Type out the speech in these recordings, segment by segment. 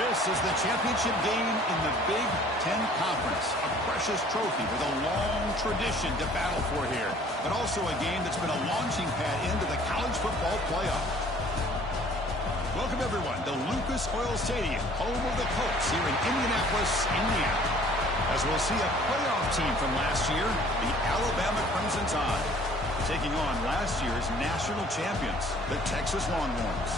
This is the championship game in the Big Ten Conference. A precious trophy with a long tradition to battle for here. But also a game that's been a launching pad into the college football playoff. Welcome, everyone, to Lucas Oil Stadium, home of the Colts here in Indianapolis, Indiana. As we'll see a playoff team from last year, the Alabama Crimson Tide, taking on last year's national champions, the Texas Longhorns.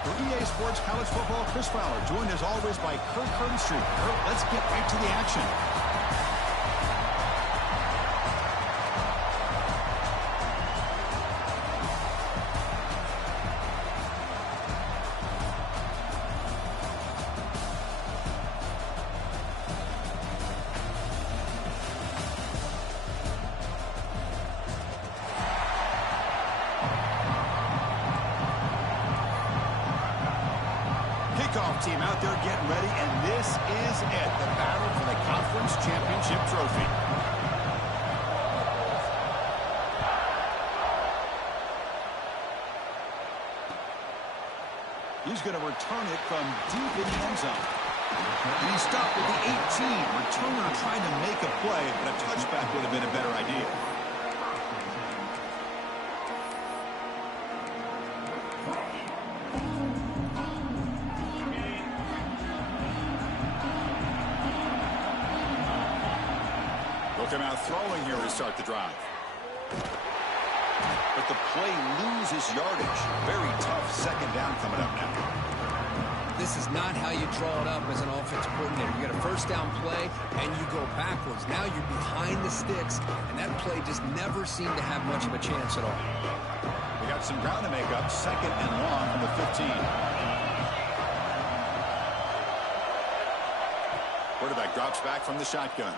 For EA Sports College Football, Chris Fowler, joined as always by Kirk Herbstreit. Kirk, let's get right to the action. Kickoff team out there getting ready, and this is it, the battle for the conference championship trophy. He's going to return it from deep in the end zone. And he stopped at the 18. Returner trying to make a play, but a touchback would have been a better idea. Come out throwing here to start the drive. But the play loses yardage. Very tough second down coming up now. This is not how you draw it up as an offensive coordinator. You get a first down play, and you go backwards. Now you're behind the sticks, and that play just never seemed to have much of a chance at all. We got some ground to make up. Second and long from the 15. Quarterback drops back from the shotgun.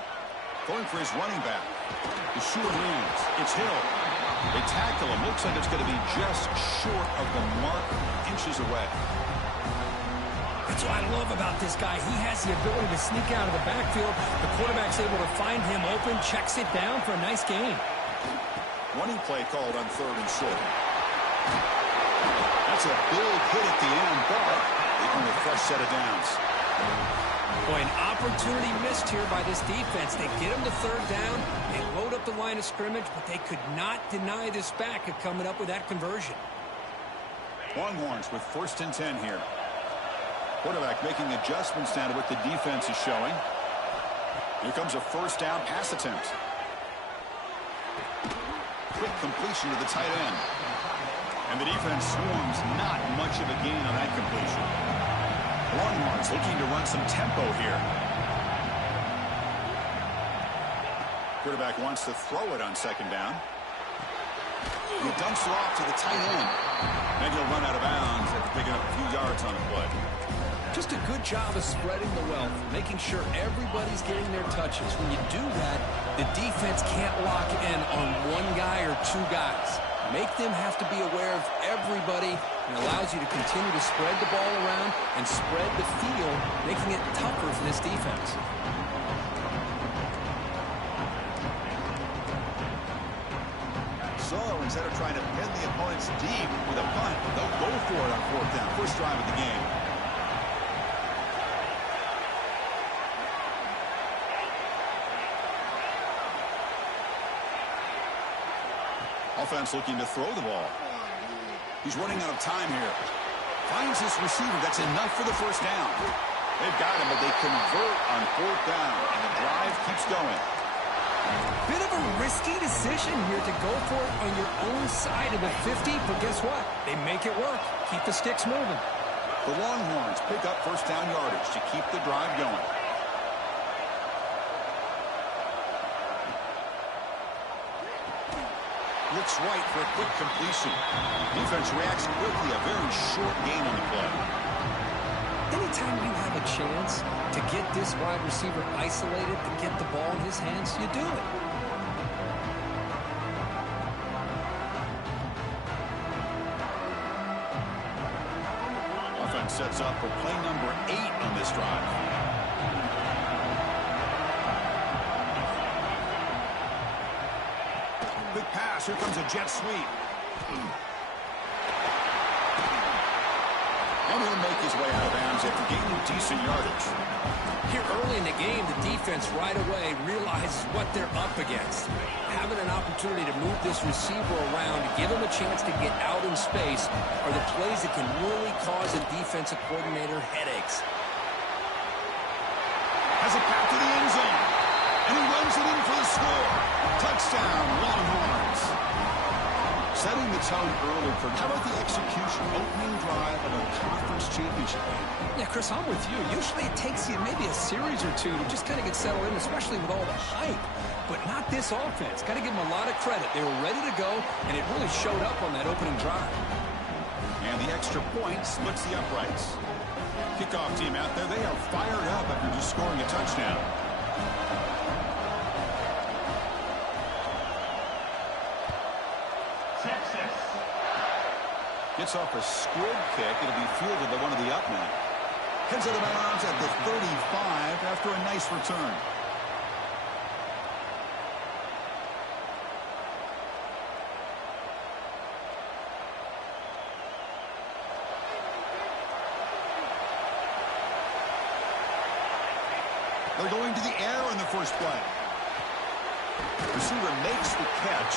Going for his running back. The short hands. It's Hill. They tackle him. Looks like it's going to be just short of the mark, inches away. That's what I love about this guy. He has the ability to sneak out of the backfield. The quarterback's able to find him open, checks it down for a nice gain. Running play called on 3rd and short. That's a big hit at the end, but they earn a fresh set of downs. Boy, an opportunity missed here by this defense. They get him to 3rd down. They load up the line of scrimmage, but they could not deny this back of coming up with that conversion. Longhorns with 1st and 10 here. Quarterback making adjustments now to what the defense is showing. Here comes a 1st down pass attempt. Quick completion to the tight end. And the defense swarms not much of a gain on that completion. Longhorns looking to run some tempo here. Quarterback wants to throw it on 2nd down. He dumps it off to the tight end. And he'll run out of bounds after picking up a few yards on the play. Just a good job of spreading the wealth, making sure everybody's getting their touches. When you do that, the defense can't lock in on one guy or two guys. Make them have to be aware of everybody, and allows you to continue to spread the ball around and spread the field, making it tougher for this defense. So instead of trying to pin the opponents deep with a punt, they'll go for it on 4th down. First drive of the game. Offense looking to throw the ball. He's running out of time here. Finds his receiver. That's enough for the 1st down. They've got him, but they convert on 4th down, and the drive keeps going. Bit of a risky decision here to go for it on your own side of the 50, but guess what? They make it work. Keep the sticks moving. The Longhorns pick up 1st down yardage to keep the drive going. Looks right for a quick completion. Defense reacts quickly. A very short gain on the play. Anytime you have a chance to get this wide receiver isolated, to get the ball in his hands, you do it. Offense sets up for play number 8 on this drive. Big pass. Here comes a jet sweep. And he'll make his way out of bounds after gaining decent yardage. Here early in the game, the defense right away realizes what they're up against. Having an opportunity to move this receiver around, to give him a chance to get out in space, are the plays that can really cause a defensive coordinator headaches. Has it back to the end zone. And he runs it in for the score. Touchdown, Longhorns. Setting the tone early for how about the execution, opening drive of a conference championship game? Yeah, Chris, I'm with you. Usually it takes you maybe a series or two to just kind of get settled in, especially with all the hype. But not this offense. Got to give them a lot of credit. They were ready to go, and it really showed up on that opening drive. And the extra point splits the uprights. Kickoff team out there, they are fired up after just scoring a touchdown. Gets off a squib kick. It'll be fielded by one of the up men. Heads out of bounds at the 35 after a nice return. They're going to the air on the first play. Receiver makes the catch.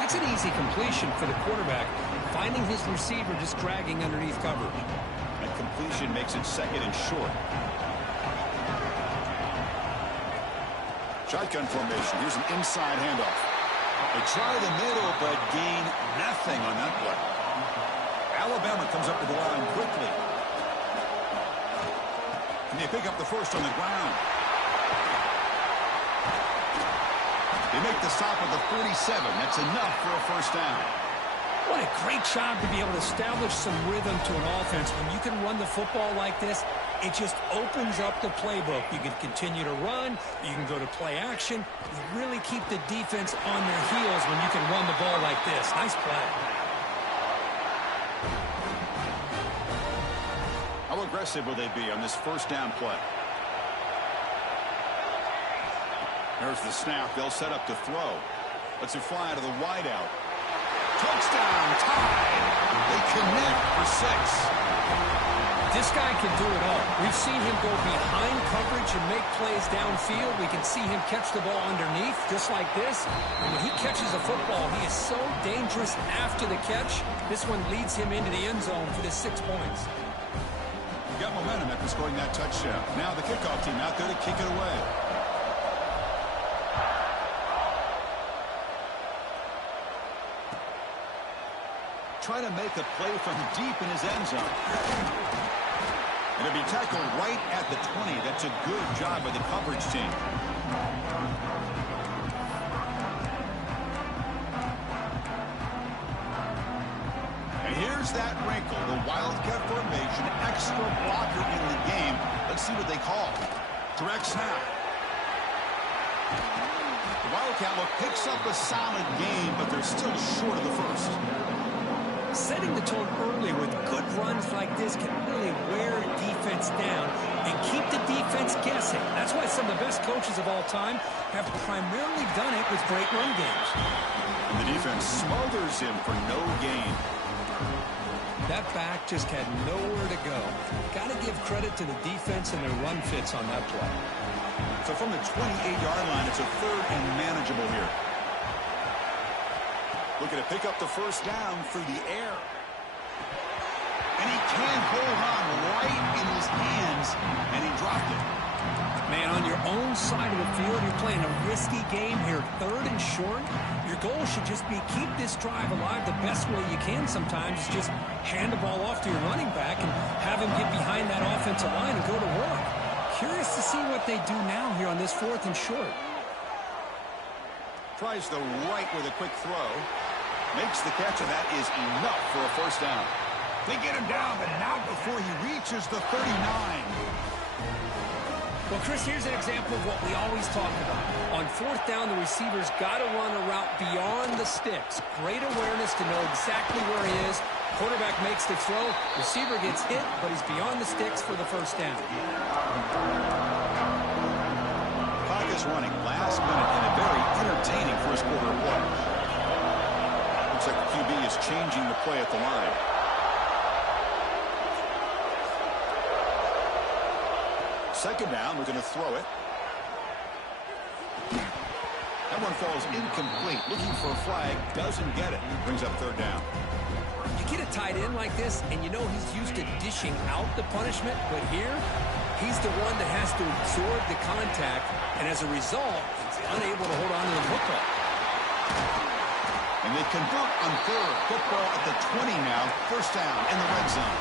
That's an easy completion for the quarterback, finding his receiver just dragging underneath coverage. That completion makes it second and short. Shotgun formation. Here's an inside handoff. They try the middle, but gain nothing on that play. Alabama comes up with the line quickly. And they pick up the first on the ground. They make the stop at the 47. That's enough for a first down. What a great job to be able to establish some rhythm to an offense. When you can run the football like this, it just opens up the playbook. You can continue to run. You can go to play action. You really keep the defense on their heels when you can run the ball like this. Nice play. How aggressive will they be on this first down play? There's the snap. They'll set up to throw. Lets it fly out of the wideout. Touchdown, tied. They connect for 6. This guy can do it all. We've seen him go behind coverage and make plays downfield. We can see him catch the ball underneath, just like this. And when he catches a football, he is so dangerous after the catch. This one leads him into the end zone for the 6 points. He got momentum after scoring that touchdown. Now the kickoff team out there to kick it away. Trying to make a play from deep in his end zone. And it'll be tackled right at the 20. That's a good job by the coverage team. And here's that wrinkle. The Wildcat formation, extra blocker in the game. Let's see what they call. Direct snap. The Wildcat look picks up a solid game, but they're still short of the first. Setting the tone early with good runs like this can really wear a defense down and keep the defense guessing. That's why some of the best coaches of all time have primarily done it with great run games. And the defense smothers him for no gain. That back just had nowhere to go. Got to give credit to the defense and their run fits on that play. So from the 28-yard line, it's a third and manageable here. Looking to pick up the first down through the air. And he can't hold on right in his hands, and he dropped it. Man, on your own side of the field, you're playing a risky game here. Third and short. Your goal should just be keep this drive alive the best way you can sometimes. Is just hand the ball off to your running back and have him get behind that offensive line and go to work. Curious to see what they do now here on this 4th and short. Tries the right with a quick throw. Makes the catch, and that is enough for a first down. They get him down, but not before he reaches the 39. Well, Chris, here's an example of what we always talk about. On 4th down, the receiver's got to run a route beyond the sticks. Great awareness to know exactly where he is. Quarterback makes the throw. Receiver gets hit, but he's beyond the sticks for the first down. Clock is running. Last minute in a very entertaining first quarter of play. Looks like the QB is changing the play at the line. second down, we're going to throw it. That one falls incomplete. Looking for a flag, doesn't get it. Brings up third down. You get a tight end like this, and you know he's used to dishing out the punishment, but here, he's the one that has to absorb the contact, and as a result, he's unable to hold on to the football. And they convert on third. Football at the 20 now. First down in the red zone.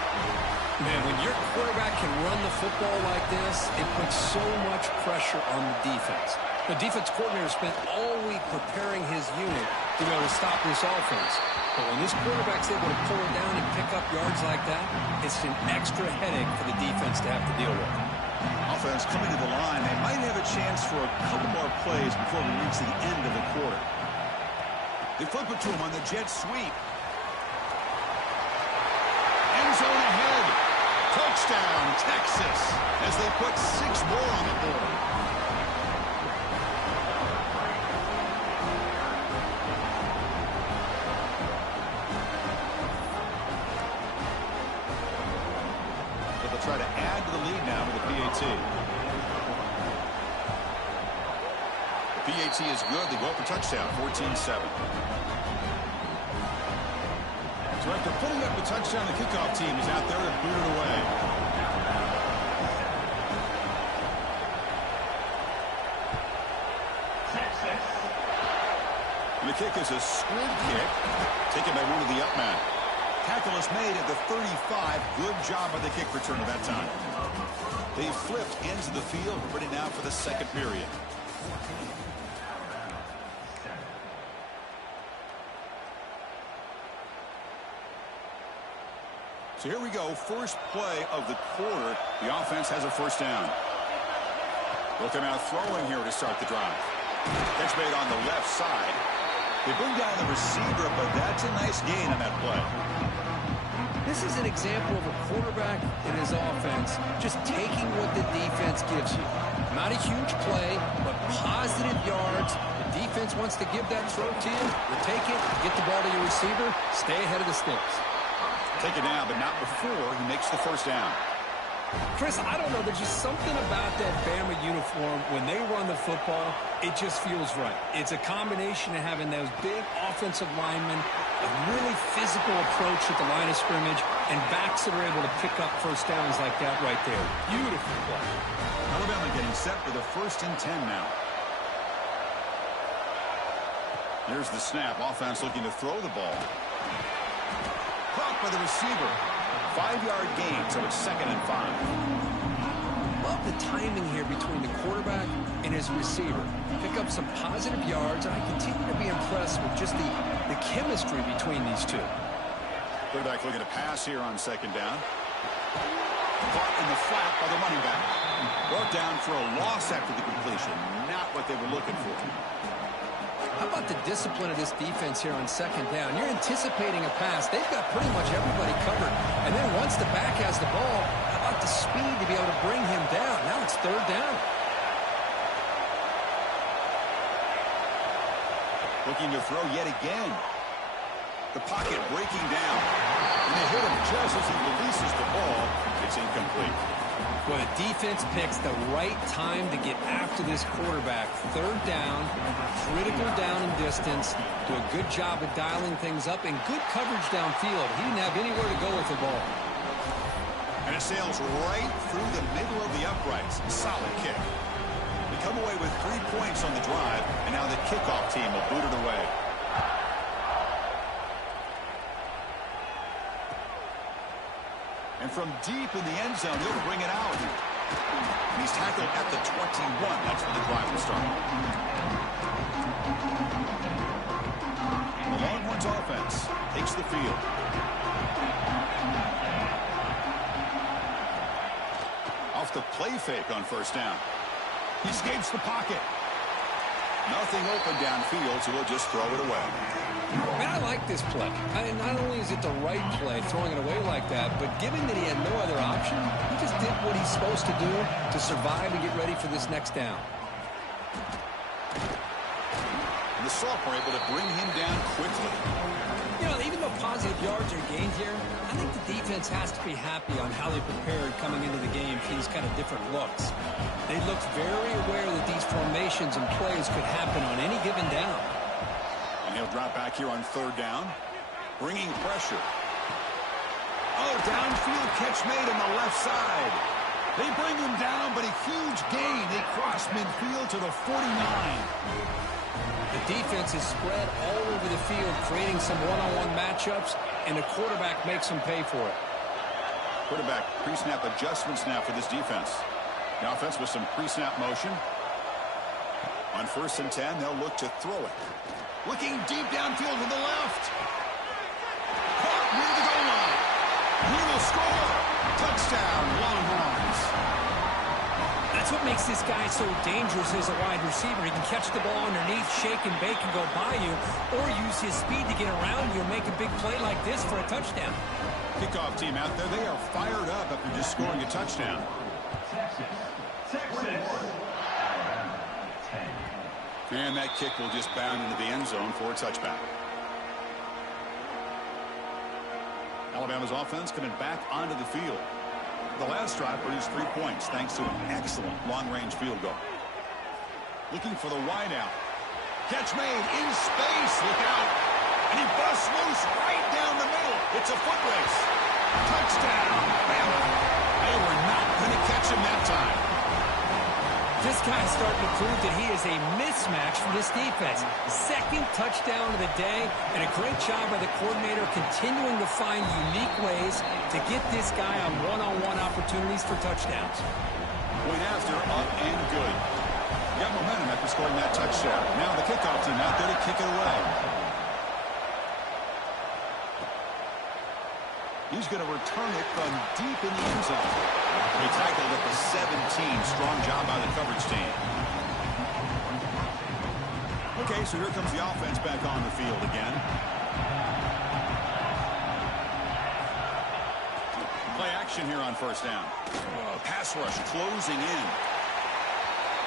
Man, when your quarterback can run the football like this, it puts so much pressure on the defense. The defense coordinator spent all week preparing his unit to be able to stop this offense. But when this quarterback's able to pull it down and pick up yards like that, it's an extra headache for the defense to have to deal with. Offense coming to the line. They might have a chance for a couple more plays before we reach the end of the quarter. They flip it to him on the jet sweep. End zone ahead. Touchdown, Texas, as they put 6 more on the board. So they'll try to add to the lead now with the PAT. The PAT is good. They go up for touchdown, 14-7. So after putting up a touchdown, the kickoff team is out there to boot it away. And the kick is a squib kick, taken by one of the up men. Tackle is made at the 35. Good job by the kick returner that time. They flipped ends of the field, ready now for the second period. So here we go, first play of the quarter. The offense has a first down. They'll come out throwing here to start the drive. Catch made on the left side. They bring down the receiver, but that's a nice gain on that play. This is an example of a quarterback in his offense just taking what the defense gives you. Not a huge play, but positive yards. The defense wants to give that throw to you. You take it, get the ball to your receiver, stay ahead of the sticks. Take it now, but not before he makes the first down. Chris, I don't know. There's just something about that Bama uniform. When they run the football, it just feels right. It's a combination of having those big offensive linemen, a really physical approach at the line of scrimmage, and backs that are able to pick up first downs like that right there. Beautiful play. Alabama getting set for the 1st and 10 now. There's the snap. Offense looking to throw the ball. Caught by the receiver. 5-yard gain, so it's 2nd and 5. Love the timing here between the quarterback and his receiver. Pick up some positive yards, and I continue to be impressed with just the chemistry between these two. Quarterback looking to pass here on 2nd down. Caught in the flat by the running back. Brought down for a loss after the completion. Not what they were looking for. How about the discipline of this defense here on 2nd down? You're anticipating a pass. They've got pretty much everybody covered. And then once the back has the ball, how about the speed to be able to bring him down? Now it's 3rd down. Looking to throw yet again. The pocket breaking down. And they hit him just as he releases the ball. It's incomplete. Well, the defense picks the right time to get after this quarterback. 3rd down, critical down and distance. Do a good job of dialing things up and good coverage downfield. He didn't have anywhere to go with the ball. And it sails right through the middle of the uprights. Solid kick. They come away with 3 points on the drive, and now the kickoff team will boot it away. And from deep in the end zone, he'll bring it out. He's tackled at the 21. That's where the drive will start. The Longhorns offense takes the field. Off the play fake on 1st down. He escapes the pocket. Nothing open downfield, so he'll just throw it away. Man, I like this play. Not only is it the right play, throwing it away like that, but given that he had no other option, he just did what he's supposed to do to survive and get ready for this next down. And the sophomore able to bring him down quickly. You know, even though positive positive yards are gained here, I think the defense has to be happy on how they prepared coming into the game for these kind of different looks. They looked very aware that these formations and plays could happen on any given down. And he'll drop back here on third down, bringing pressure. Oh, downfield catch made on the left side. They bring him down, but a huge gain. They cross midfield to the 49. The defense is spread all over the field, creating some one-on-one matchups, and the quarterback makes them pay for it. Quarterback pre-snap adjustments now for this defense. The offense with some pre-snap motion. On 1st and 10, they'll look to throw it. Looking deep downfield to the left. Caught near the goal line. He will score. Touchdown, Longhorns. That's what makes this guy so dangerous as a wide receiver. He can catch the ball underneath, shake and bake and go by you, or use his speed to get around you and make a big play like this for a touchdown. Kickoff team out there, they are fired up after just scoring a touchdown. And that kick will just bound into the end zone for a touchback. Alabama's offense coming back onto the field. The last drive produced 3 points thanks to an excellent long-range field goal. Looking for the wideout. Catch made in space. Look out. And he busts loose right down the middle. It's a foot race. Touchdown. They were not going to catch him that time. This guy's starting to prove that he is a mismatch for this defense. Second touchdown of the day, and a great job by the coordinator continuing to find unique ways to get this guy on one-on-one opportunities for touchdowns. Point after, up and good. Got momentum after scoring that touchdown. Now the kickoff team out there to kick it away. He's going to return it from deep in the end zone. They tackled at the 17. Strong job by the coverage team. Okay, so here comes the offense back on the field again. Play action here on 1st down. Pass rush closing in.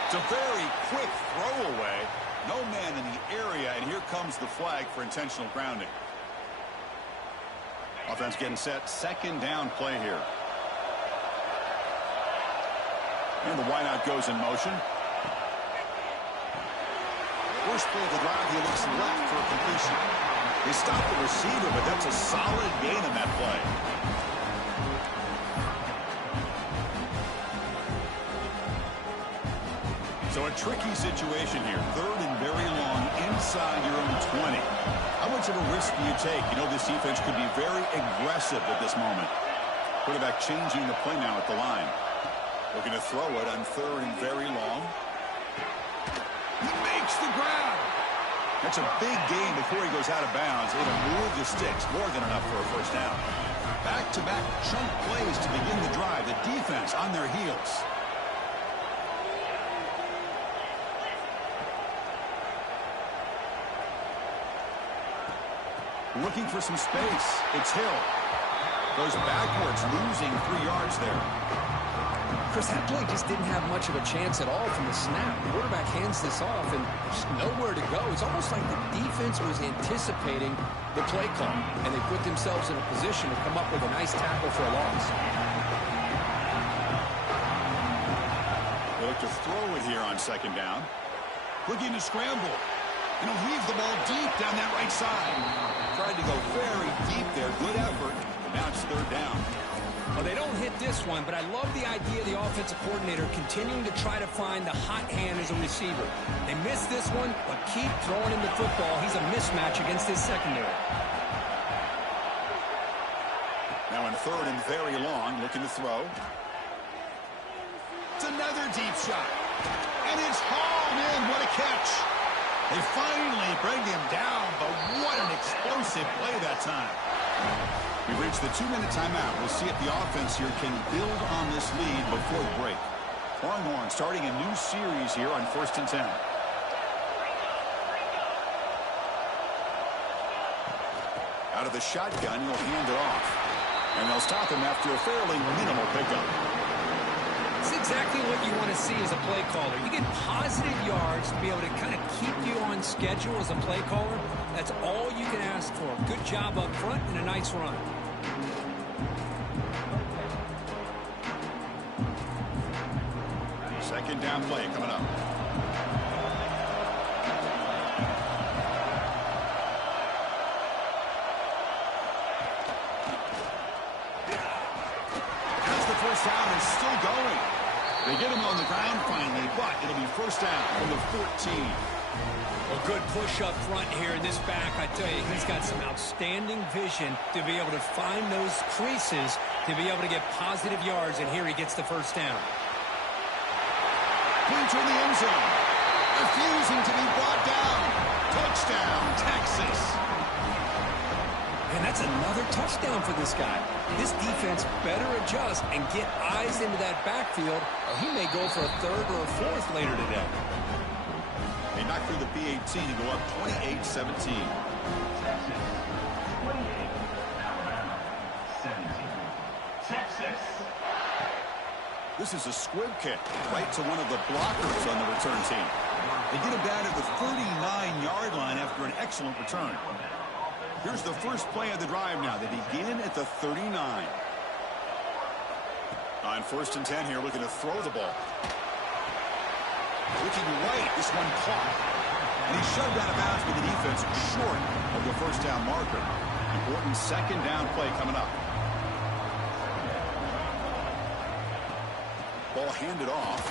It's a very quick throwaway. No man in the area, and here comes the flag for intentional grounding. Offense getting set. 2nd down play here. And the wideout goes in motion. First play of the drive, he looks left for a completion. They stop the receiver, but that's a solid gain on that play. So a tricky situation here. 3rd and very long inside your own 20. How much of a risk do you take? You know, this defense could be very aggressive at this moment. Quarterback changing the play now at the line. Looking to throw it on 3rd and very long. He makes the grab. That's a big gain before he goes out of bounds. It'll move the sticks. More than enough for a 1st down. Back-to-back chunk plays to begin the drive. The defense on their heels. Looking for some space. It's Hill. Goes backwards, losing 3 yards there. Chris, that play just didn't have much of a chance at all from the snap. The quarterback hands this off and just nowhere to go. It's almost like the defense was anticipating the play call, and they put themselves in a position to come up with a nice tackle for a loss. They look to throw it here on 2nd down. Looking to scramble. And he'll leave the ball deep down that right side. Tried to go very deep there. Good effort. Now it's 3rd down. Well, they don't hit this one, but I love the idea of the offensive coordinator continuing to try to find the hot hand as a receiver. They missed this one, but keep throwing him the football. He's a mismatch against his secondary. Now in 3rd and very long, looking to throw. It's another deep shot. And it's hauled in. What a catch. They finally bring him down, but what an explosive play that time. We've reached the 2-minute timeout. We'll see if the offense here can build on this lead before the break. Longhorns starting a new series here on 1st and 10. Out of the shotgun, he'll hand it off. And they'll stop him after a fairly minimal pickup. That's exactly what you want to see as a play caller. You get positive yards to be able to kind of keep you on schedule as a play caller. That's all you can ask for. Good job up front and a nice run. Second down play coming up. As the first down is still going. They get him on the ground finally, but it'll be first down from the 14. Well, good push up front here in this back. I tell you, he's got some outstanding vision to be able to find those creases, to be able to get positive yards, and here he gets the first down. Into the end zone. Refusing to be brought down. Touchdown, Texas. And that's another touchdown for this guy. This defense better adjust and get eyes into that backfield, or he may go for a third or a fourth later today. They knock through the P-18 and go up 28-17. Texas. This is a squib kick right to one of the blockers on the return team. They get him down at the 39-yard line after an excellent return. Here's the first play of the drive now. They begin at the 39. On first and 10 here, looking to throw the ball. Looking right, this one caught. And he's shoved out of bounds with the defense short of the first down marker. Important second down play coming up. Ball handed off.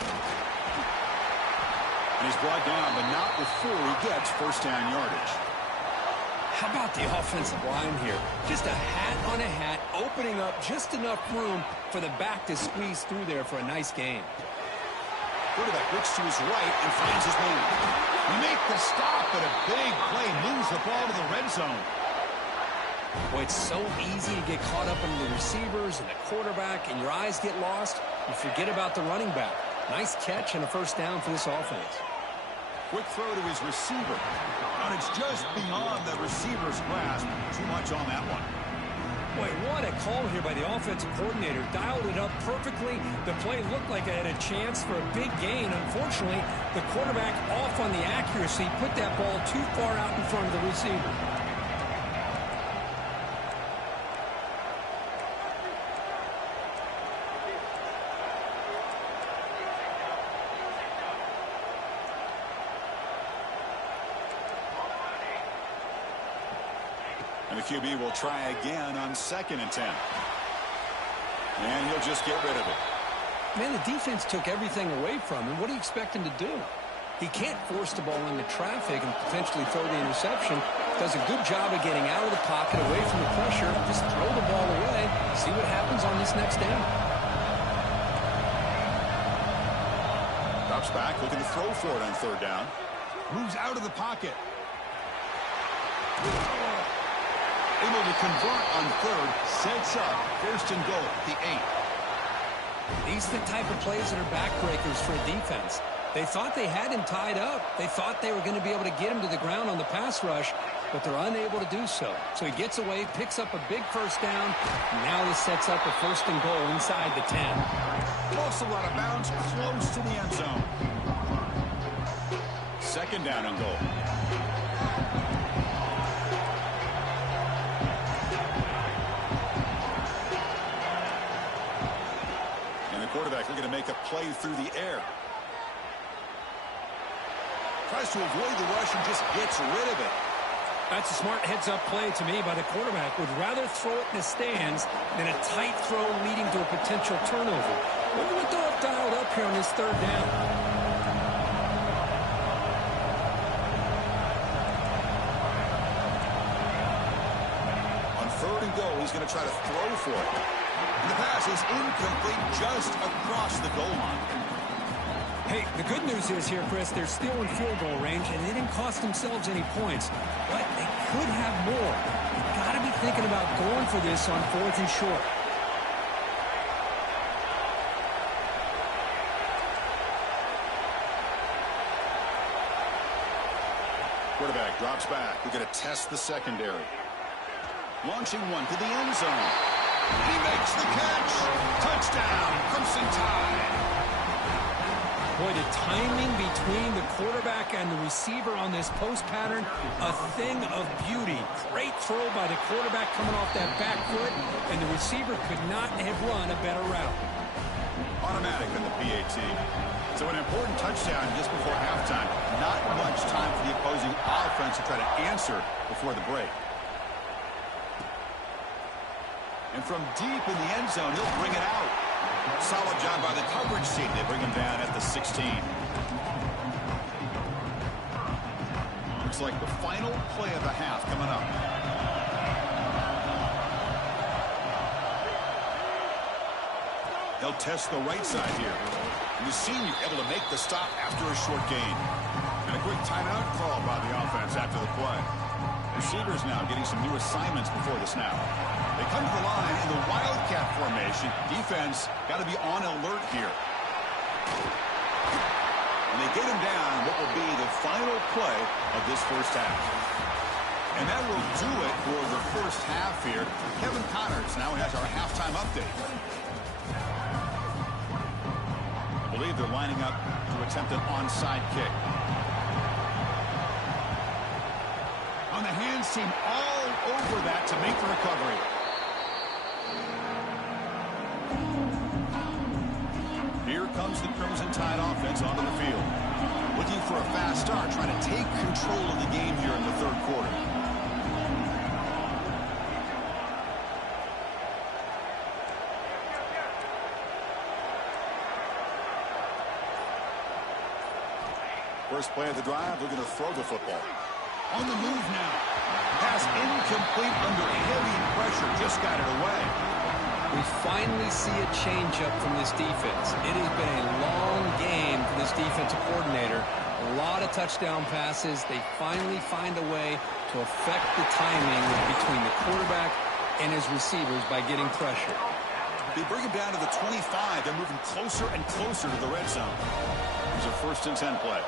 And he's brought down, but not before he gets first down yardage. How about the offensive line here? Just a hat on a hat, opening up just enough room for the back to squeeze through there for a nice gain. Quarterback looks to his right and finds his man. You make the stop, but a big play moves the ball to the red zone. Boy, it's so easy to get caught up in the receivers and the quarterback, and your eyes get lost. You forget about the running back. Nice catch and a first down for this offense. Quick throw to his receiver. And it's just beyond the receiver's grasp. Too much on that one. Boy, what a call here by the offensive coordinator. Dialed it up perfectly. The play looked like it had a chance for a big gain. Unfortunately, the quarterback off on the accuracy, put that ball too far out in front of the receiver. And the QB will try again on second and 10. And he'll just get rid of it. Man, the defense took everything away from him. What do you expect him to do? He can't force the ball into traffic and potentially throw the interception. Does a good job of getting out of the pocket, away from the pressure. Just throw the ball away. See what happens on this next down. Drops back, looking to throw for it on third down. Moves out of the pocket. Able to convert on third. Sets up first and goal, the 8. These are the type of plays that are backbreakers for a defense. They thought they had him tied up. They thought they were going to be able to get him to the ground on the pass rush, but they're unable to do so. So he gets away, picks up a big first down, and now this sets up a first and goal inside the 10. Also out of bounds, close to the end zone. Second down and goal. And the quarterback looking to make a play through the air. Tries to avoid the rush and just gets rid of it. That's a smart heads-up play to me by the quarterback. Would rather throw it in the stands than a tight throw leading to a potential turnover. Wonder what they'll have dialed up here on this third down. On third and goal, he's going to try to throw for it. And the pass is incomplete just across the goal line. Hey, the good news is here, Chris, they're still in field goal range, and they didn't cost themselves any points. But they could have more. You've got to be thinking about going for this on fourth and short. Quarterback drops back. We're going to test the secondary. Launching one to the end zone. He makes the catch. Touchdown, Crimson Tide. Boy, the timing between the quarterback and the receiver on this post pattern, a thing of beauty. Great throw by the quarterback coming off that back foot, and the receiver could not have run a better route. Automatic in the PAT. So an important touchdown just before halftime. Not much time for the opposing offense to try to answer before the break. And from deep in the end zone, he'll bring it out. Solid job by the coverage team. They bring him down at the 16. Looks like the final play of the half coming up. They'll test the right side here. And the senior able to make the stop after a short gain. And a quick timeout call by the offense after the play. Receivers now getting some new assignments before the snap. They come to the line in the Wildcat formation. Defense got to be on alert here. And they get him down what will be the final play of this first half. And that will do it for the first half here. Kevin Connors now has our halftime update. I believe they're lining up to attempt an onside kick. On the hands team all over that to make the recovery. Here comes the Crimson Tide offense onto the field. Looking for a fast start, trying to take control of the game here in the third quarter. First play of the drive, they're going to throw the football. On the move now. Pass incomplete under heavy pressure. Just got it away. We finally see a changeup from this defense. It has been a long game for this defensive coordinator. A lot of touchdown passes. They finally find a way to affect the timing between the quarterback and his receivers by getting pressure. They bring him down to the 25. They're moving closer and closer to the red zone. Here's a 1st and 10 play.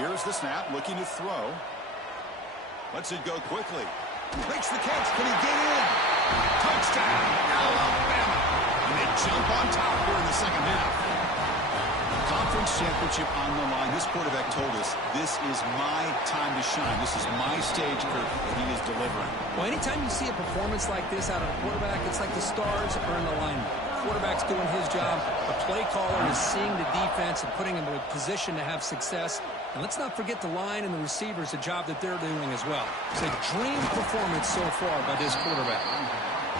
Here's the snap, looking to throw. Lets it go quickly. Makes the catch. Can he get in? Touchdown, Alabama. And they jump on top here in the second half. Conference championship on the line. This quarterback told us, this is my time to shine. This is my stage, Kurt, and he is delivering. Well, anytime you see a performance like this out of a quarterback, it's like the stars are in alignment. Quarterback's doing his job. The play caller is seeing the defense and putting him in a position to have success. And let's not forget the line and the receivers, the job that they're doing as well. It's a dream performance so far by this quarterback.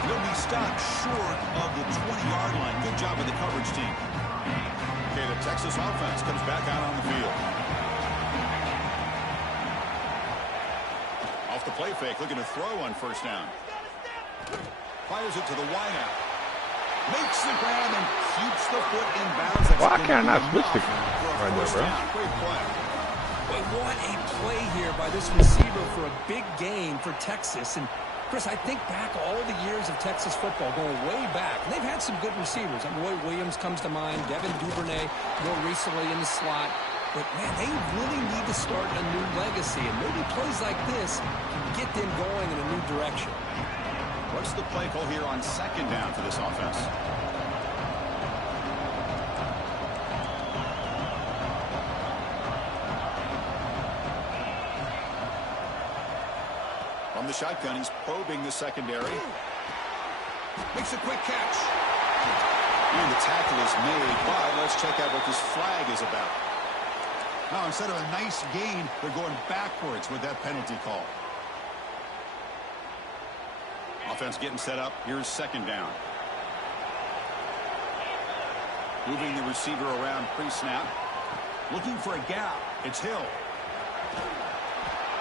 He'll be stopped short of the 20-yard line. Good job with the coverage team. Okay, the Texas offense comes back out on the field. Off the play fake, looking to throw on 1st down. Fires it to the wideout. Makes the grab and keeps the foot in bounds. Why can't I switch the right there, bro? Great play. Boy, what a play here by this receiver for a big gain for Texas. And, Chris, I think back all the years of Texas football, going way back. And they've had some good receivers. Roy Williams comes to mind, Devin Duvernay more recently in the slot. But, man, they really need to start a new legacy. And maybe plays like this can get them going in a new direction. What's the play call here on 2nd down for this offense? From the shotgun, he's probing the secondary. Makes a quick catch. And the tackle is made, but let's check out what this flag is about. Now, instead of a nice gain, they're going backwards with that penalty call. Offense getting set up. Here's 2nd down. Moving the receiver around pre-snap. Looking for a gap. It's Hill.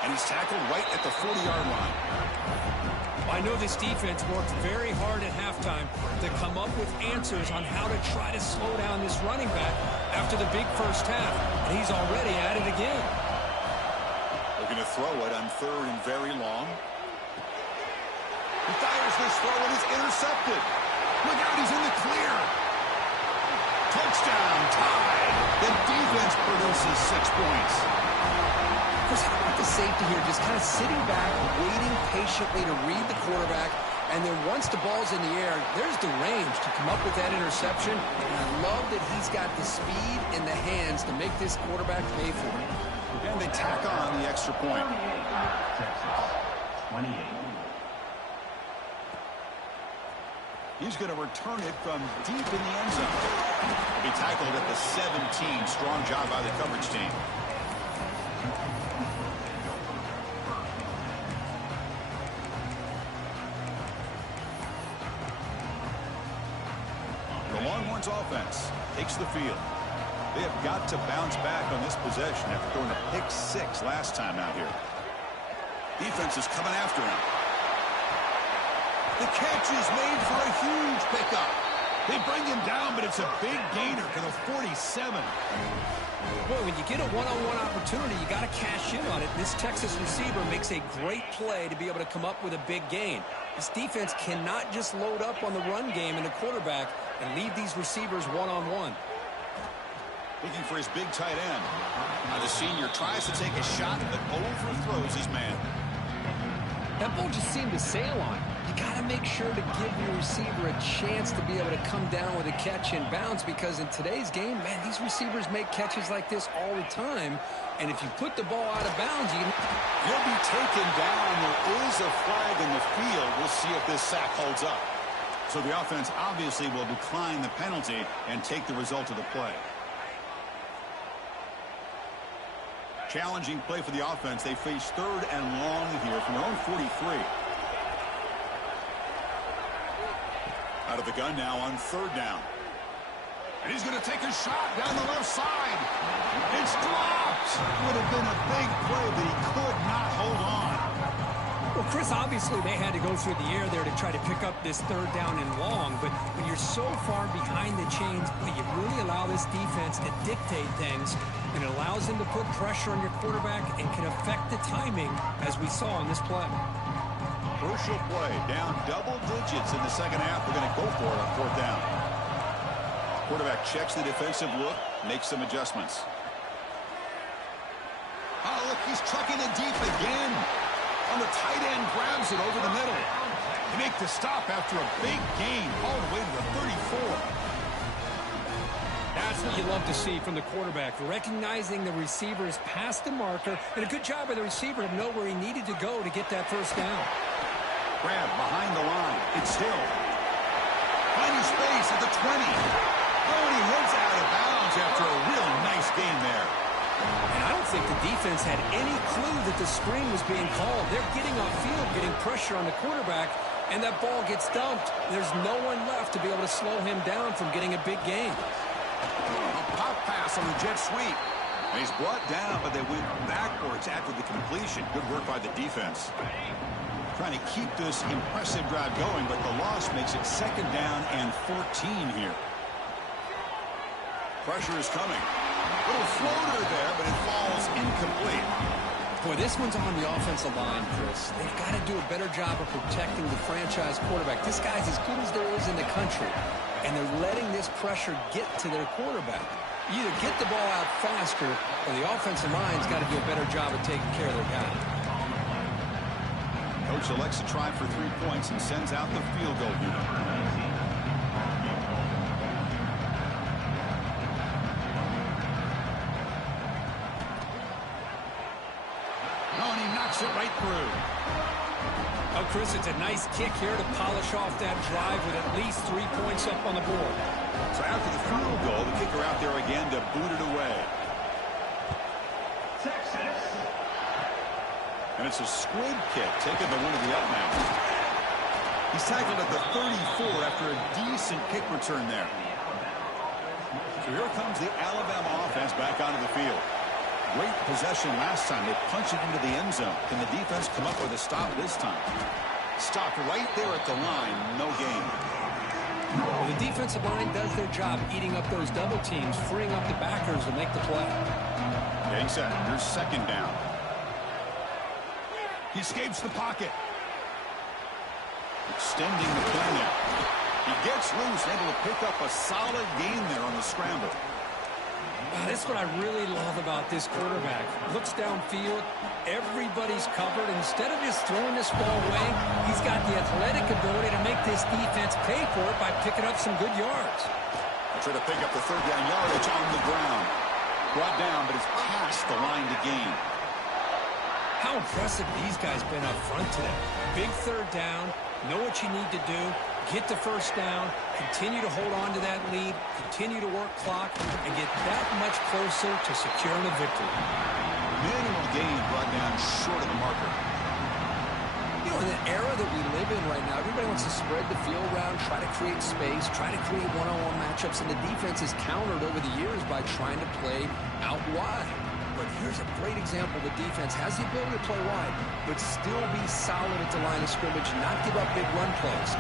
And he's tackled right at the 40-yard line. I know this defense worked very hard at halftime to come up with answers on how to try to slow down this running back after the big first half. And he's already at it again. Looking to throw it on 3rd and very long. He fires this throw and is intercepted. Look out, he's in the clear. Touchdown, Tide. The defense produces 6 points. Chris, how about the safety here? Just kind of sitting back, waiting patiently to read the quarterback And then once the ball's in the air, there's the range to come up with that interception. And I love that he's got the speed in the hands to make this quarterback pay for it. And they tack on the extra point. 28. He's going to return it from deep in the end zone. He'll be tackled at the 17. Strong job by the coverage team. The Longhorns offense takes the field. They have got to bounce back on this possession after throwing a pick 6 last time out here. Defense is coming after him. The catch is made for a huge pickup. They bring him down, but it's a big gainer to the 47. Boy, when you get a one-on-one opportunity, you got to cash in on it. This Texas receiver makes a great play to be able to come up with a big gain. This defense cannot just load up on the run game and the quarterback and leave these receivers one-on-one. Looking for his big tight end. Now the senior tries to take a shot, but overthrows his man. That ball just seemed to sail on him. You got to make sure to give your receiver a chance to be able to come down with a catch and bounce, because in today's game, man, these receivers make catches like this all the time. And if you put the ball out of bounds, He'll be taken down. There is a flag in the field. We'll see if this sack holds up. So the offense obviously will decline the penalty and take the result of the play. Challenging play for the offense. They face 3rd and long here from their own 43. Out of the gun now on 3rd down. And he's going to take a shot down the left side. It's dropped. Would have been a big play, but he could not hold on. Well, Chris, obviously they had to go through the air there to try to pick up this 3rd down and long, but when you're so far behind the chains, you really allow this defense to dictate things, and it allows them to put pressure on your quarterback and can affect the timing, as we saw in this play. Crucial play, down double digits in the second half. They're going to go for it on 4th down. Quarterback checks the defensive look, makes some adjustments. Oh, look, he's trucking it deep again. On the tight end, grabs it over the middle. They make the stop after a big gain all the way to the 34. That's what you love to see from the quarterback, recognizing the receiver is past the marker, and a good job by the receiver to know where he needed to go to get that 1st down. Grab behind the line. It's Hill. Finding space at the 20. Oh, and he heads out of bounds after a real nice gain there. And I don't think the defense had any clue that the screen was being called. They're getting off field, getting pressure on the quarterback, and that ball gets dumped. There's no one left to be able to slow him down from getting a big gain. A pop pass on the jet sweep. And he's brought down, but they went backwards after the completion. Good work by the defense. Trying to keep this impressive drive going, but the loss makes it 2nd down and 14 here. Pressure is coming. Little floater there, but it falls incomplete. Boy, this one's on the offensive line, Chris. They've got to do a better job of protecting the franchise quarterback. This guy's as good as there is in the country, and they're letting this pressure get to their quarterback. You either get the ball out faster, or the offensive line's got to do a better job of taking care of their guy. Coach elects to try for 3 points and sends out the field goal unit. It right through. Oh, Chris, it's a nice kick here to polish off that drive with at least 3 points up on the board. So after the field goal, the kicker out there again to boot it away. Texas. And it's a squib kick taken by one of the up-men. He's tackled at the 34 after a decent kick return there. So here comes the Alabama offense back onto the field. Great possession last time. They punched it into the end zone. Can the defense come up with a stop this time? Stopped right there at the line. No gain. Well, the defensive line does their job eating up those double teams, freeing up the backers to make the play. Getting set. Here's 2nd down. He escapes the pocket. Extending the play now. He gets loose, able to pick up a solid gain there on the scramble. That's what I really love about this quarterback. Looks downfield, everybody's covered. Instead of just throwing this ball away, he's got the athletic ability to make this defense pay for it by picking up some good yards. I'll try to pick up the third down yardage on the ground. Brought down, but it's past the line to gain. How impressive these guys been up front today. Big third down, know what you need to do, get the first down, continue to hold on to that lead, continue to work clock, and get that much closer to securing a victory. Minimal gain brought down short of the marker. You know, in the era that we live in right now, everybody wants to spread the field around, try to create space, try to create one-on-one matchups, and the defense is countered over the years by trying to play out wide. But here's a great example. The defense has the ability to play wide, but still be solid at the line of scrimmage, not give up big run plays.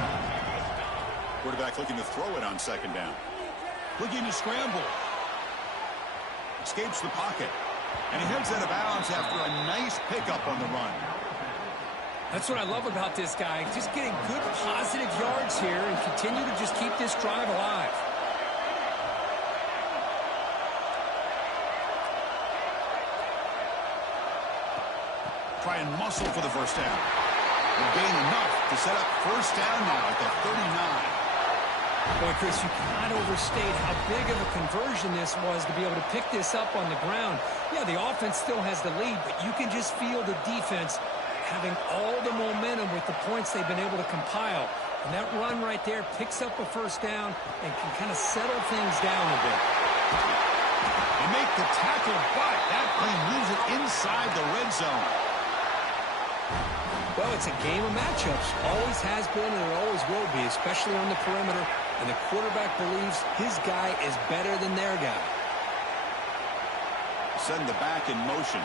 Quarterback looking to throw it on second down. Looking to scramble. Escapes the pocket. And he heads out of bounds after a nice pickup on the run. That's what I love about this guy. Just getting good positive yards here and continue to just keep this drive alive. Try and muscle for the first down. Will gain enough to set up first down now at the 39. Boy, Chris, you cannot overstate how big of a conversion this was to be able to pick this up on the ground. Yeah, the offense still has the lead, but you can just feel the defense having all the momentum with the points they've been able to compile. And that run right there picks up a first down and can kind of settle things down a bit. They make the tackle, but that play moves it inside the red zone. Well, it's a game of matchups. Always has been and it always will be, especially on the perimeter. And the quarterback believes his guy is better than their guy. Send the back in motion.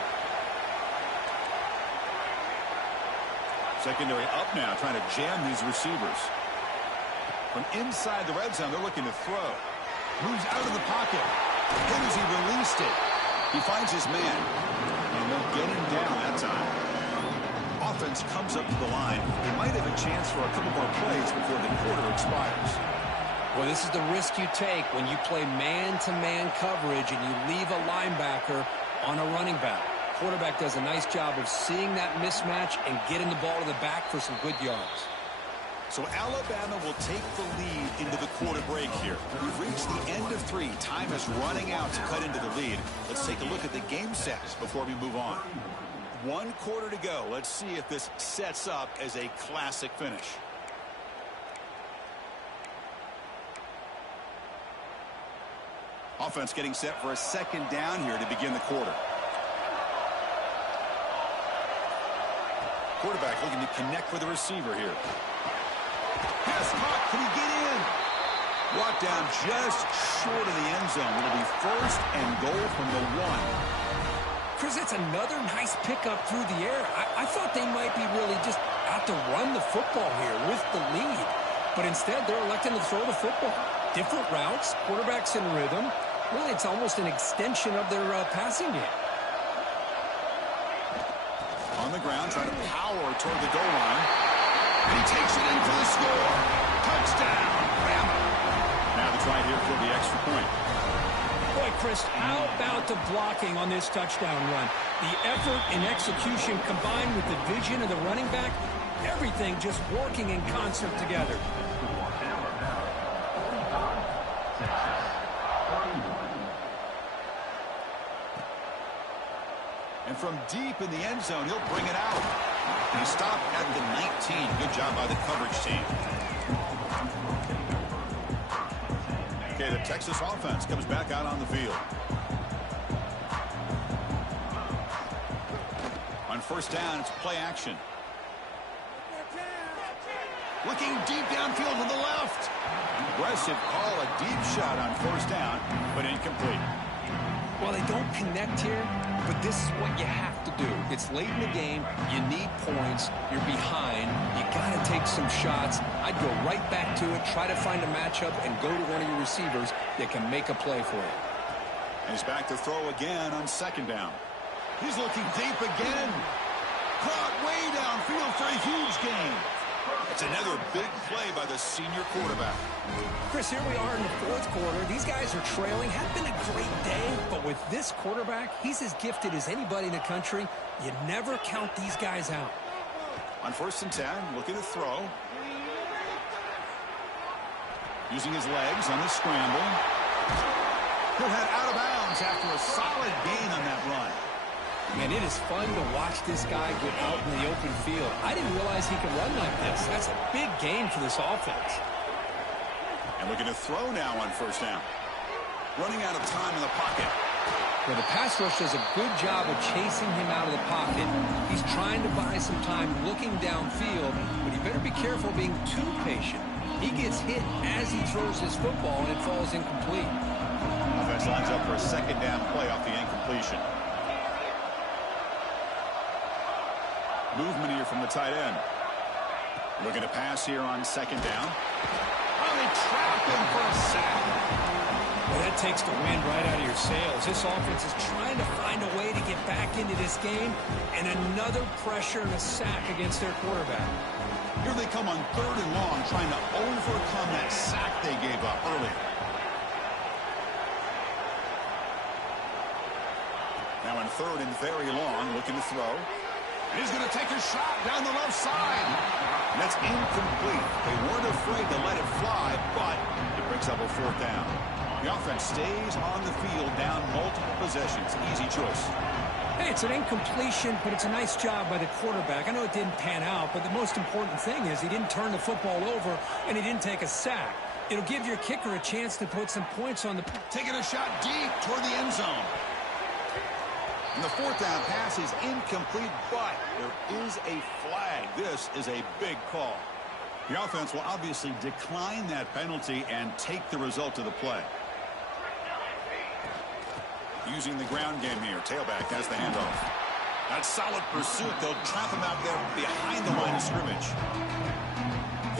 Secondary up now, trying to jam these receivers. From inside the red zone, they're looking to throw. Moves out of the pocket. Hit as he released it. He finds his man. And they'll get him down that time. Offense comes up to the line. They might have a chance for a couple more plays before the quarter expires. Well, this is the risk you take when you play man-to-man coverage and you leave a linebacker on a running back. Quarterback does a nice job of seeing that mismatch and getting the ball to the back for some good yards. So Alabama will take the lead into the quarter break here. We've reached the end of 3. Time is running out to cut into the lead. Let's take a look at the game sets before we move on. 1 quarter to go. Let's see if this sets up as a classic finish. Offense getting set for a second down here to begin the quarter. Quarterback looking to connect with the receiver here. Pass caught. Can he get in? Brought down just short of the end zone. It'll be first and goal from the 1. Chris, that's another nice pickup through the air. I thought they might be really just out to run the football here with the lead. But instead, they're electing to throw the football. Different routes, quarterbacks in rhythm. Really, it's almost an extension of their passing game. On the ground, trying to power toward the goal line. And he takes it in for the score. Touchdown, Bama. Now the try here for the extra point. Boy, Chris, how about the blocking on this touchdown run? The effort and execution combined with the vision of the running back, everything just working in concert together. And from deep in the end zone, he'll bring it out. And he stopped at the 19. Good job by the coverage team. Okay, the Texas offense comes back out on the field. On first down, it's play action. Looking deep downfield to the left. Aggressive call, a deep shot on first down, but incomplete. Well, they don't connect here, but this is what you have to do. It's late in the game. You need points. You're behind. You got to take some shots. I'd go right back to it, try to find a matchup, and go to one of your receivers that can make a play for you. He's back to throw again on second down. He's looking deep again. Caught way downfield for a huge gain. It's another big play by the senior quarterback. Chris, here we are in the fourth quarter. These guys are trailing. Hadn't been a great day, but with this quarterback, he's as gifted as anybody in the country. You never count these guys out. On 1st and 10, looking to throw. Using his legs on the scramble. He'll head out of bounds after a solid gain on that run. And it is fun to watch this guy get out in the open field. I didn't realize he could run like this. That's a big gain for this offense. And looking to throw now on 1st down. Running out of time in the pocket. Well, the pass rush does a good job of chasing him out of the pocket. He's trying to buy some time looking downfield, but he better be careful being too patient. He gets hit as he throws his football, and it falls incomplete. Offense lines up for a 2nd down play off the incompletion. Movement here from the tight end. Looking to pass here on 2nd down. Oh, they trapped him for a sack. Well, that takes the wind right out of your sails. This offense is trying to find a way to get back into this game, and another pressure and a sack against their quarterback. Here they come on 3rd and long, trying to overcome that sack they gave up earlier. Now on 3rd and very long, looking to throw. And he's going to take a shot down the left side. And that's incomplete. They weren't afraid to let it fly, but it brings up a 4th down. The offense stays on the field down multiple possessions. Easy choice. Hey, it's an incompletion, but it's a nice job by the quarterback. I know it didn't pan out, but the most important thing is he didn't turn the football over, and he didn't take a sack. It'll give your kicker a chance to put some points on the... Taking a shot deep toward the end zone. And the 4th down pass is incomplete, but there is a flag. This is a big call. The offense will obviously decline that penalty and take the result of the play. Using the ground game here. Tailback has the handoff. That's solid pursuit. They'll trap him out there behind the line of scrimmage.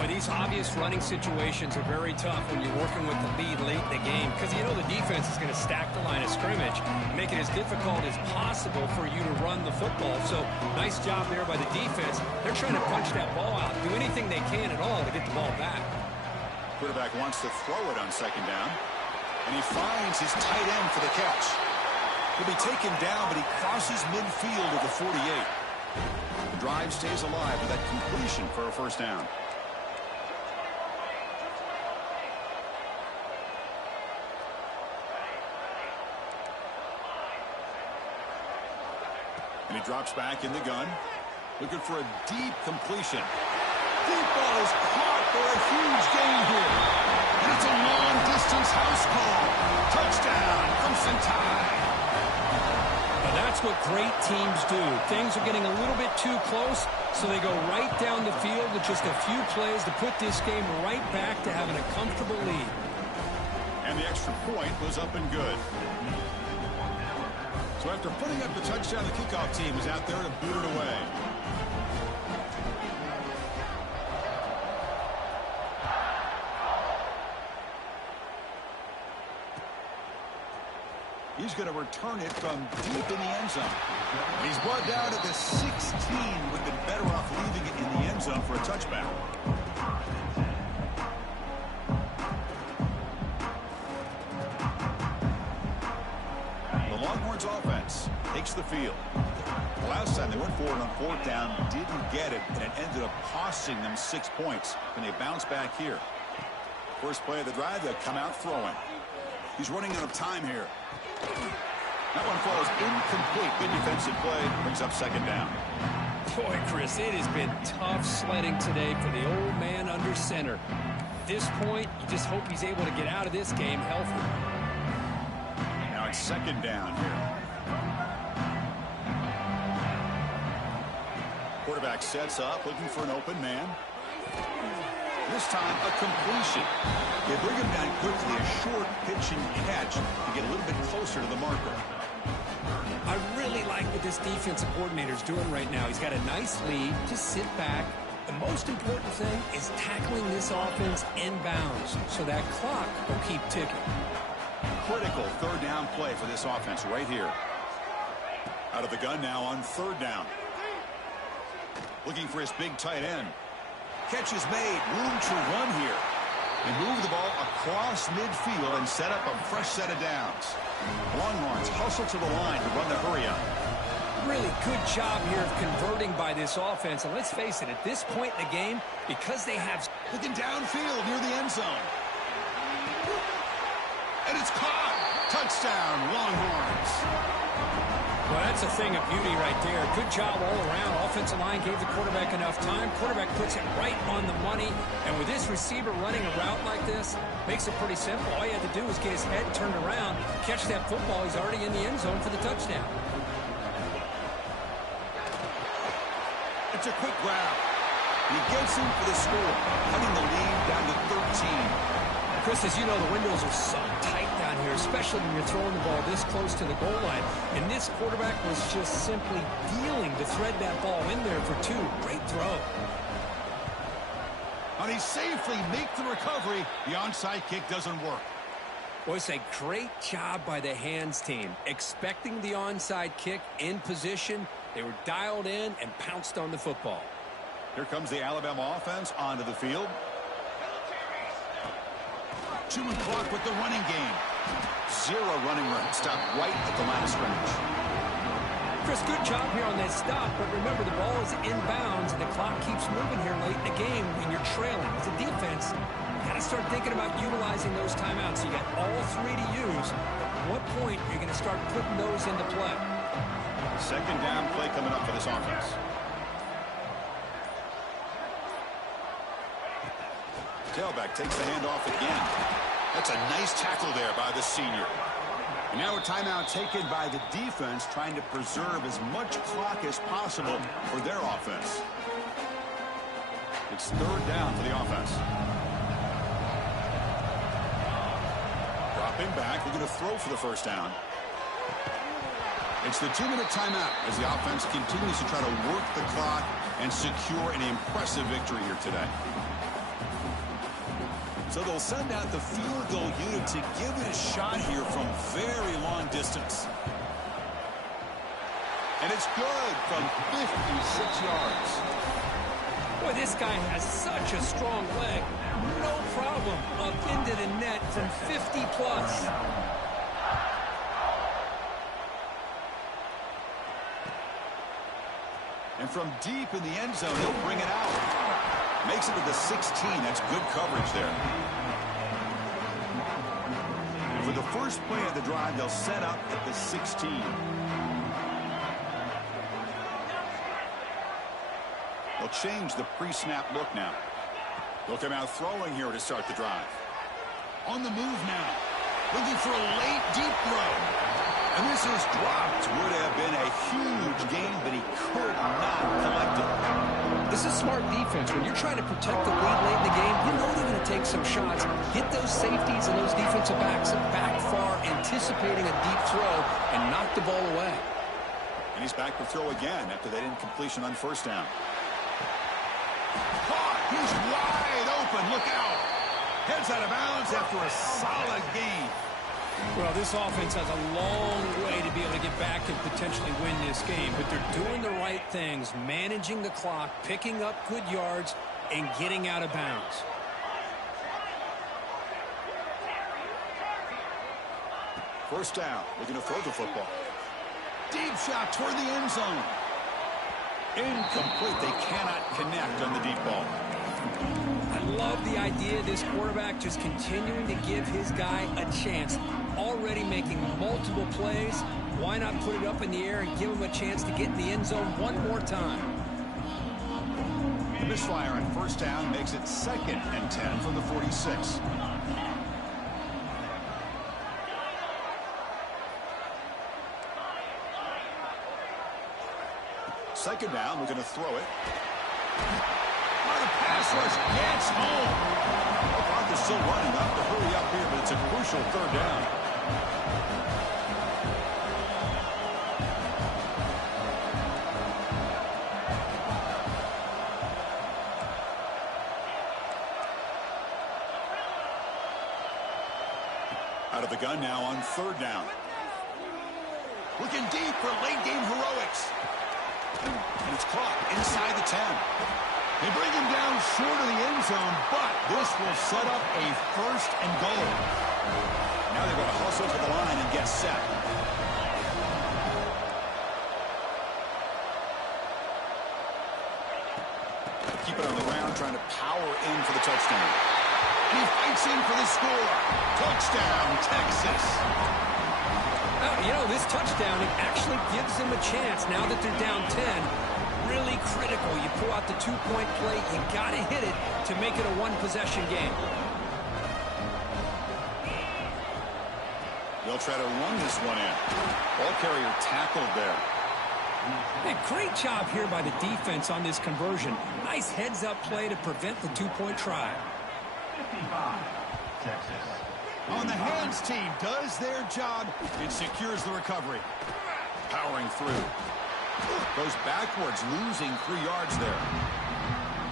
But these obvious running situations are very tough when you're working with the lead late in the game, because you know the defense is going to stack the line of scrimmage and make it as difficult as possible for you to run the football. So nice job there by the defense. They're trying to punch that ball out, do anything they can at all to get the ball back. Quarterback wants to throw it on 2nd down, and he finds his tight end for the catch. He'll be taken down, but he crosses midfield at the 48. The drive stays alive with that completion for a 1st down. And he drops back in the gun, looking for a deep completion. Deep ball is caught for a huge gain here. And it's a long-distance house call. Touchdown, Crimson Tide. Now that's what great teams do. Things are getting a little bit too close, so they go right down the field with just a few plays to put this game right back to having a comfortable lead. And the extra point was up and good. So after putting up the touchdown, the kickoff team is out there to boot it away. He's going to return it from deep in the end zone. He's brought down at the 16. Would have been better off leaving it in the end zone for a touchback. The Longhorns offense takes the field. The last time they went forward on 4th down, didn't get it, and it ended up costing them 6 points. And they bounce back here. First play of the drive, they'll come out throwing. He's running out of time here. That one falls incomplete. Good defensive play. Brings up 2nd down. Boy, Chris, it has been tough sledding today for the old man under center. At this point, you just hope he's able to get out of this game healthy. Now it's 2nd down here. Quarterback sets up, looking for an open man. This time, a completion. They bring him down quickly, a short pitch and catch to get a little bit closer to the marker. I really like what this defensive coordinator is doing right now. He's got a nice lead. Just sit back. The most important thing is tackling this offense inbounds so that clock will keep ticking. Critical 3rd down play for this offense right here. Out of the gun now on 3rd down. Looking for his big tight end. Catch is made. Room to run here. They move the ball across midfield and set up a fresh set of downs. Longhorns hustle to the line to run the hurry up. Really good job here of converting by this offense. And let's face it, at this point in the game, because they have... Looking downfield near the end zone. And it's caught. Touchdown, Longhorns. Well, that's a thing of beauty right there. Good job all around. Offensive line gave the quarterback enough time. Quarterback puts it right on the money. And with this receiver running a route like this, makes it pretty simple. All you have to do is get his head turned around, catch that football. He's already in the end zone for the touchdown. It's a quick grab. He gets him for the score, cutting the lead down to 13. Chris, as you know, the windows are so tight down here, especially when you're throwing the ball this close to the goal line. And this quarterback was just simply dealing to thread that ball in there for two. Great throw. And he safely makes the recovery. The onside kick doesn't work. Well, it's a great job by the hands team. Expecting the onside kick in position. They were dialed in and pounced on the football. Here comes the Alabama offense onto the field. Chewing clock with the running game. Zero running room. Stop right at the line of scrimmage. Chris, good job here on that stop, but remember the ball is inbounds and the clock keeps moving here late in the game when you're trailing. As a defense, you got to start thinking about utilizing those timeouts. You got all three to use. At what point are you going to start putting those into play? Second down play coming up for this offense. Tailback takes the handoff again. That's a nice tackle there by the senior. And now a timeout taken by the defense, trying to preserve as much clock as possible for their offense. It's third down for the offense. Dropping back, they're going to throw for the first down. It's the 2-minute timeout as the offense continues to try to work the clock and secure an impressive victory here today. So they'll send out the field goal unit to give it a shot here from very long distance. And it's good from 56 yards. Boy, this guy has such a strong leg. No problem up into the net from 50 plus. And from deep in the end zone, he'll bring it out. Makes it to the 16. That's good coverage there. And for the first play of the drive, they'll set up at the 16. They'll change the pre-snap look now. They'll come out throwing here to start the drive. On the move now. Looking for a late, deep throw. And this is dropped. Would have been a huge gain, but he could not collect it. This is smart defense. When you're trying to protect the lead late in the game, you know they're going to take some shots. Get those safeties and those defensive backs back far, anticipating a deep throw, and knock the ball away. And he's back to throw again after that incompletion on first down. Caught! He's wide open. Look out! Heads out of bounds after a solid gain. Well, this offense has a long way to be able to get back and potentially win this game, but they're doing the right things, managing the clock, picking up good yards, and getting out of bounds. First down. They're going to throw the football. Deep shot toward the end zone. Incomplete. They cannot connect on the deep ball. I love the idea of this quarterback just continuing to give his guy a chance. Already making multiple plays. Why not put it up in the air and give him a chance to get in the end zone one more time? The misfire on first down makes it 2nd and 10 from the 46. Second down, we're going to throw it. The pass rush gets home. The clock is still running. Up to hurry up here, but it's a crucial third down. Out of the gun now on third down. Looking deep for late game heroics. And it's caught inside the 10. They bring him down short of the end zone, but this will set up a 1st and goal. Now they're going to hustle to the line and get set. Keep it on the ground, trying to power in for the touchdown. And he fights in for the score. Touchdown, Texas. You know, this touchdown, it actually gives them a chance now that they're down 10. Really critical. You pull out the 2-point play. You got to hit it to make it a one-possession game. They'll try to run this one in. Ball carrier tackled there. Hey, great job here by the defense on this conversion. Nice heads-up play to prevent the 2-point try. 55, Texas. On the hands team does their job. It secures the recovery. Powering through. Goes backwards, losing 3 yards there.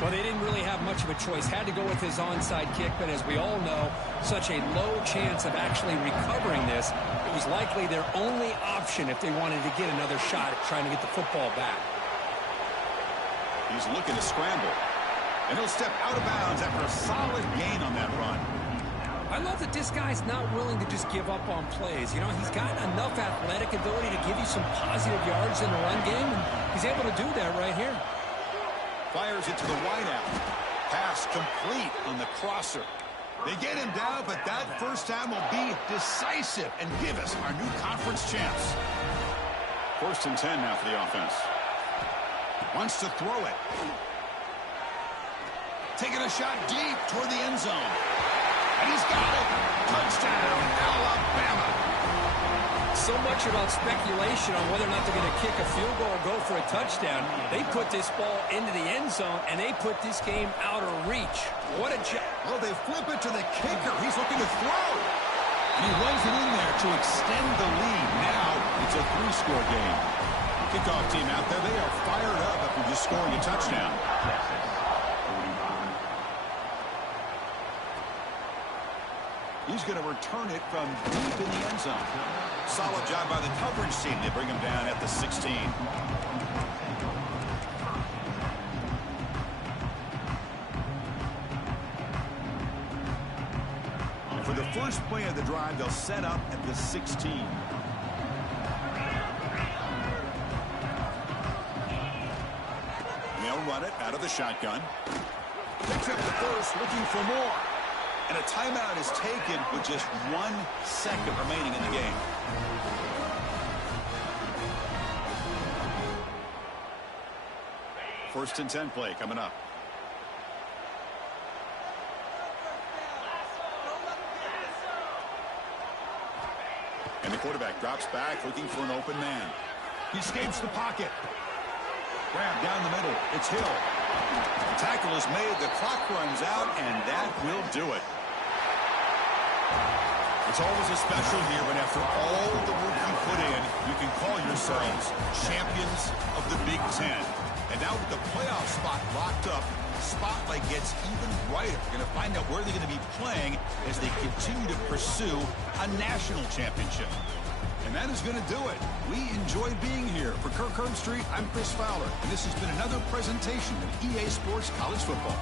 Well, they didn't really have much of a choice. Had to go with his onside kick, but as we all know, such a low chance of actually recovering this. It was likely their only option if they wanted to get another shot at trying to get the football back. He's looking to scramble. And he'll step out of bounds after a solid gain on that run. I love that this guy's not willing to just give up on plays. You know, he's got enough athletic ability to give you some positive yards in the run game, and he's able to do that right here. Fires it to the wideout. Pass complete on the crosser. They get him down, but that first time will be decisive and give us our new conference champs. 1st and 10 now for the offense. Wants to throw it. Taking a shot deep toward the end zone. And he's got it. Touchdown, Alabama. So much about speculation on whether or not they're going to kick a field goal or go for a touchdown. They put this ball into the end zone, and they put this game out of reach. What a job. Oh, they flip it to the kicker. He's looking to throw. And he runs it in there to extend the lead. Now it's a 3-score game. Kickoff team out there. They are fired up after just scoring a touchdown. He's going to return it from deep in the end zone. Solid job by the coverage team. They bring him down at the 16. And for the first play of the drive, they'll set up at the 16. And they'll run it out of the shotgun. Picks up the first, looking for more. And a timeout is taken with just 1 second remaining in the game. First and 10 play coming up. And the quarterback drops back looking for an open man. He escapes the pocket. Grab down the middle. It's Hill. The tackle is made. The clock runs out, and that will do it. It's always a special year when after all the work you put in, you can call yourselves champions of the Big Ten. And now with the playoff spot locked up, the spotlight gets even brighter. We're going to find out where they're going to be playing as they continue to pursue a national championship. And that is going to do it. We enjoyed being here. For Kirk Herbstreit, I'm Chris Fowler, and this has been another presentation of EA Sports College Football.